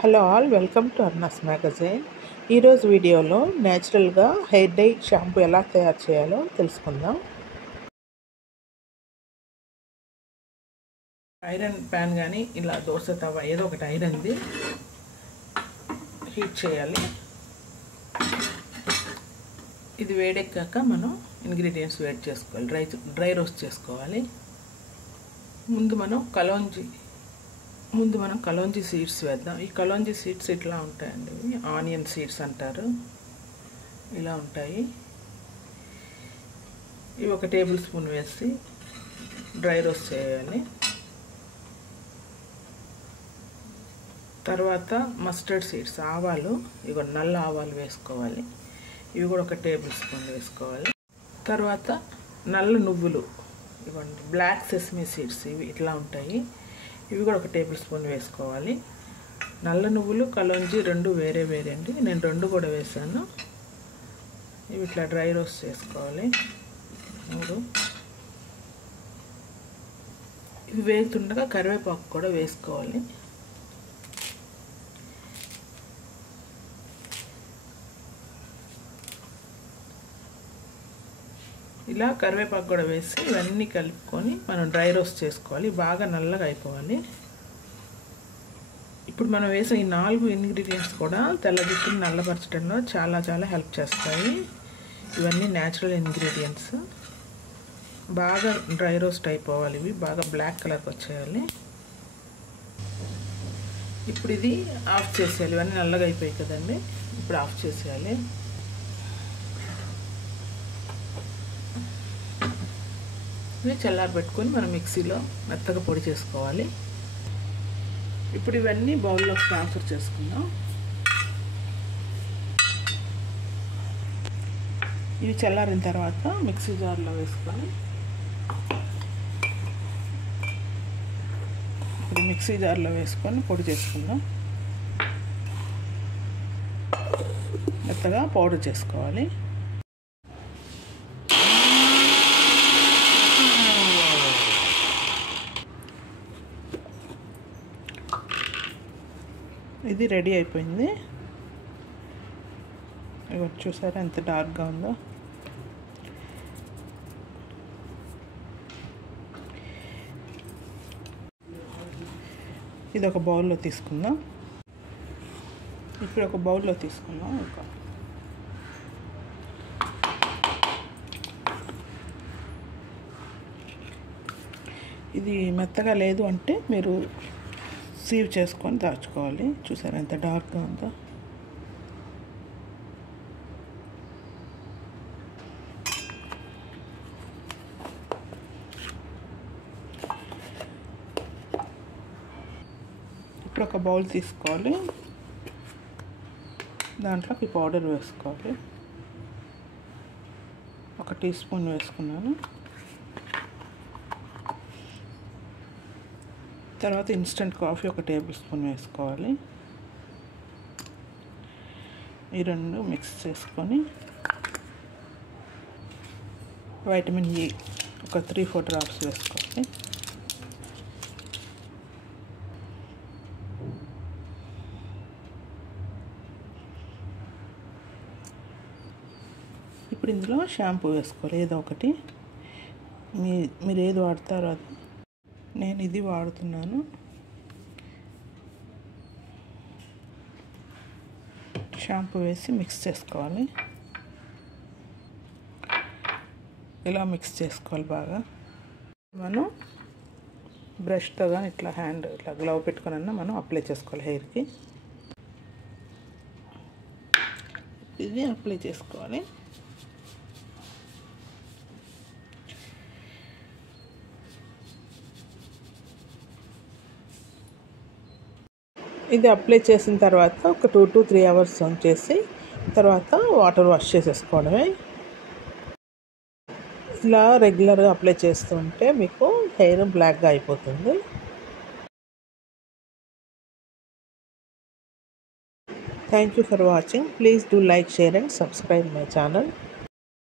Hello all, welcome to Arna's magazine. ఈరోజు వీడియోలో న్యాచురల్గా హెయిర్ డై షాంపూ ఎలా తయారు చేయాలో తెలుసుకుందాం. ఐరన్ ప్యాన్ కానీ ఇలా దోశ తవ ఏదో ఒకటి ఐరన్ది హీట్ చేయాలి. ఇది వేడెక్కాక మనం ఇంగ్రీడియంట్స్ వేడి చేసుకోవాలి. డ్రై రోస్ట్ చేసుకోవాలి. ముందు మనం కలోంజీ సీడ్స్ వేద్దాం. ఈ కలోంజీ సీడ్స్ ఇట్లా ఉంటాయండి, ఆనియన్ సీడ్స్ అంటారు. ఇలా ఉంటాయి. ఇవి 1 టేబుల్ స్పూన్ వేసి డ్రై రోస్ట్ చేయాలి. తర్వాత మస్టర్డ్ సీడ్స్, ఆవాలు, ఇవి నల్ల ఆవాలు వేసుకోవాలి. ఇవి కూడా 1 టేబుల్ స్పూన్ వేసుకోవాలి. తర్వాత నల్ల నువ్వులు, ఇవ్వండి, బ్లాక్ సెసమీ సీడ్స్, ఇవి ఇట్లా ఉంటాయి. ఇవి కూడా 1 టేబుల్ స్పూన్ వేసుకోవాలి. నల్ల నువ్వులు, కలోంజీ రెండు వేరే వేరే అండి. నేను 2 కూడా వేసాను. ఇవి ఇట్లా డ్రై రోస్ట్ చేసుకోవాలి. 3 ఇవి వేగుతుండగా కరివేపాకు కూడా వేసుకోవాలి. ఇలా కరివేపాకు కూడా వేసి ఇవన్నీ కలుపుకొని మనం డ్రై రోస్ట్ చేసుకోవాలి. బాగా నల్లగా అయిపోవాలి. ఇప్పుడు మనం వేసిన ఈ 4 ఇంగ్రీడియంట్స్ కూడా తెల్ల జుట్టుని నల్లపరచడంలో చాలా హెల్ప్ చేస్తాయి. ఇవన్నీ న్యాచురల్ ఇంగ్రీడియంట్స్. బాగా డ్రై రోస్ట్ అయిపోవాలి. ఇవి బాగా బ్లాక్ కలర్కి వచ్చేయాలి. ఇప్పుడు ఇది ఆఫ్ చేసేయాలి. ఇవన్నీ నల్లగా అయిపోయాయి కదండి, ఇప్పుడు ఆఫ్ చేసేయాలి. ఇవి చల్లారబెట్టుకొని మనం మిక్సీలో మెత్తగా పొడి చేసుకోవాలి. ఇప్పుడు ఇవన్నీ బౌల్లోకి ట్రాన్స్ఫర్ చేసుకుందాం. ఇవి చల్లారిన తర్వాత మిక్సీ జార్లో వేసుకొని పొడి చేసుకుందాం. మెత్తగా పౌడర్ చేసుకోవాలి. ఇది రెడీ అయిపోయింది. ఇవి చూసారా ఎంత డార్క్గా ఉందో. ఇది ఒక బౌల్లో తీసుకుందాం. ఇప్పుడు ఒక బౌల్లో తీసుకుందాం. ఇది మెత్తగా లేదు అంటే మీరు సీవ్ చేసుకొని దాచుకోవాలి. చూసారా ఎంత డార్క్గా ఉందో. ఇప్పుడు ఒక బౌల్ తీసుకోవాలి. దాంట్లోకి పౌడర్ వేసుకోవాలి. 1 టీ స్పూన్ వేసుకున్నాను. తర్వాత ఇన్స్టెంట్ కాఫీ 1 టేబుల్ స్పూన్ వేసుకోవాలి. ఈ 2 మిక్స్ చేసుకొని వైటమిన్ E ఒక 3-4 డ్రాప్స్ వేసుకోవాలి. ఇప్పుడు ఇందులో షాంపూ వేసుకోవాలి. ఏదో ఒకటి, మీరు ఏది వాడతారో అది. నేను ఇది వాడుతున్నాను. షాంపూ వేసి మిక్స్ చేసుకోవాలి. ఇలా మిక్స్ చేసుకోవాలి బాగా. మనం బ్రష్తో కానీ ఇట్లా హ్యాండ్ ఇట్లా గ్లవ్ పెట్టుకున్నా మనం అప్లై చేసుకోవాలి హెయిర్కి. ఇది అప్లై చేసుకోవాలి. ఇది అప్లై చేసిన తర్వాత ఒక 2 to 3 అవర్స్ ఉంచేసి తర్వాత వాటర్ వాష్ చేసేసుకోవడమే. ఇలా రెగ్యులర్గా అప్లై చేస్తూ ఉంటే మీకు హెయిర్ బ్లాక్గా అయిపోతుంది. Thank you for watching. Please do like, share and subscribe my channel.